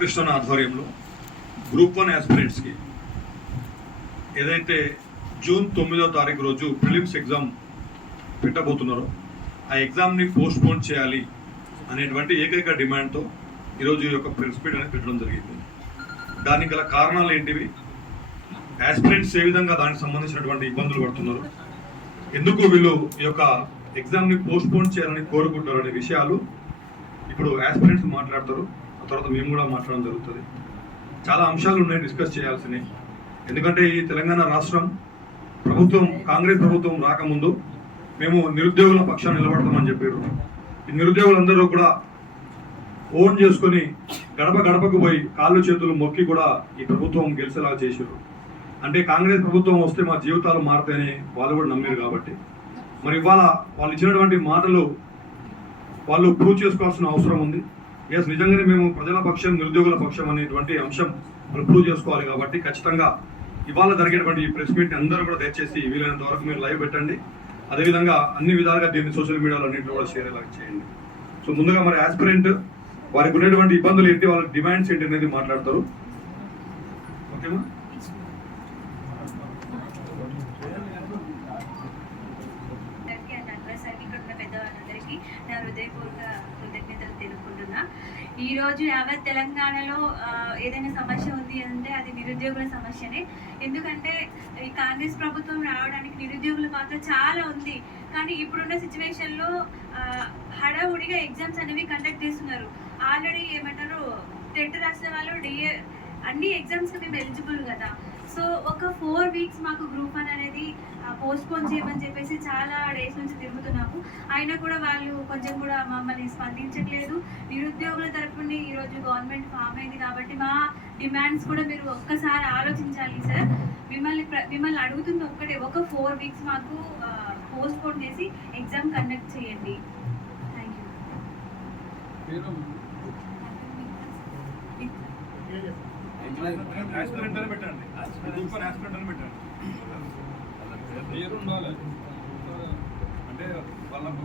కృష్ణ ఆధ్వర్యంలో గ్రూప్ 1 ఆస్పిరెంట్స్కి ఏదైతే జూన్ 9వ తారీఖు రోజు ప్రిలిమ్స్ ఎగ్జామ్ పెట్టబోతున్నారో ఆ ఎగ్జామ్ని పోస్ట్పోన్ చేయాలి అనేటువంటి ఏకైక డిమాండ్తో ఈరోజు ఈ యొక్క ప్రెస్ మీట్ అనేది పెట్టడం జరిగింది. దానికి గల కారణాలు ఏంటివి, ఆస్పిరెంట్స్ ఏ విధంగా దానికి సంబంధించినటువంటి ఇబ్బందులు పడుతున్నారు, ఎందుకు వీళ్ళు ఈ యొక్క ఎగ్జామ్ని పోస్ట్పోన్ చేయాలని కోరుకుంటున్నారు అనే విషయాలు ఇప్పుడు ఆస్పిరెంట్స్ మాట్లాడతారు. ఆ తర్వాత మేము కూడా మాట్లాడడం జరుగుతుంది. చాలా అంశాలు ఉన్నాయి డిస్కస్ చేయాల్సినవి. ఎందుకంటే ఈ తెలంగాణ రాష్ట్రం ప్రభుత్వం, కాంగ్రెస్ ప్రభుత్వం రాకముందు మేము నిరుద్యోగుల పక్షాన్ని నిలబడతామని చెప్పారు. ఈ నిరుద్యోగులందరూ కూడా ఓన్ చేసుకొని గడప గడపకు పోయి కాళ్ళు చేతులు మొక్కి కూడా ఈ ప్రభుత్వం గెలిచేలా చేశారు. అంటే కాంగ్రెస్ ప్రభుత్వం వస్తే మా జీవితాలు మారుతాయని వాళ్ళు కూడా నమ్మారు. కాబట్టి మరి ఇవాళ వాళ్ళు ఇచ్చినటువంటి మాటలు వాళ్ళు ప్రూవ్ చేసుకోవాల్సిన అవసరం ఉంది. ఎస్, నిజంగానే మేము ప్రజల పక్షం, నిరుద్యోగుల పక్షం అనేటువంటి అంశం వాళ్ళు ప్రూవ్ చేసుకోవాలి. కాబట్టి ఖచ్చితంగా ఇవాళ జరిగేటువంటి ఈ ప్రెస్ మీట్ అందరూ కూడా దయచేసి వీలైనంత వరకు మీరు లైవ్ పెట్టండి. అదేవిధంగా అన్ని విధాలుగా దీన్ని సోషల్ మీడియాలో అన్నింటిలో కూడా షేర్ ఎలా చేయండి. సో ముందుగా మరి ఆస్పిరెంట్ వారికి ఉన్నటువంటి ఇబ్బందులు ఏంటి, వాళ్ళ డిమాండ్స్ ఏంటి అనేది మాట్లాడతారు. ఓకేమా? నా హృదయపూర్వక కృతజ్ఞతలు తెలుపుకుంటున్నా. ఈరోజు యావత్ తెలంగాణలో ఏదైనా సమస్య ఉంది అంటే అది నిరుద్యోగుల సమస్యనే. ఎందుకంటే ఈ కాంగ్రెస్ ప్రభుత్వం రావడానికి నిరుద్యోగుల పాత్ర చాలా ఉంది. కానీ ఇప్పుడున్న సిచ్యువేషన్లో హడావుడిగా ఎగ్జామ్స్ అనేవి కండక్ట్ చేస్తున్నారు. ఆల్రెడీ ఏమంటారు, టెట్ రాసిన వాళ్ళు డిఏ అన్ని ఎగ్జామ్స్కి మేము ఎలిజిబుల్ కదా. సో ఒక 4 వీక్స్ మాకు గ్రూప్ 1 అనేది పోస్ట్పోన్ చేయమని చెప్పేసి చాలా డేస్ నుంచి తిరుగుతున్నాము. అయినా కూడా వాళ్ళు కొంచెం కూడా మమ్మల్ని స్పందించట్లేదు. నిరుద్యోగుల తరఫున ఈరోజు గవర్నమెంట్ ఫామ్ అయింది కాబట్టి మా డిమాండ్స్ కూడా మీరు ఒక్కసారి ఆలోచించాలి సార్. మిమ్మల్ని అడుగుతుంది ఒక్కటే, ఒక 4 వీక్స్ మాకు పోస్ట్పోన్ చేసి ఎగ్జామ్ కండక్ట్ చేయండి. Thank you. పెట్టండి అంటే వాళ్ళకు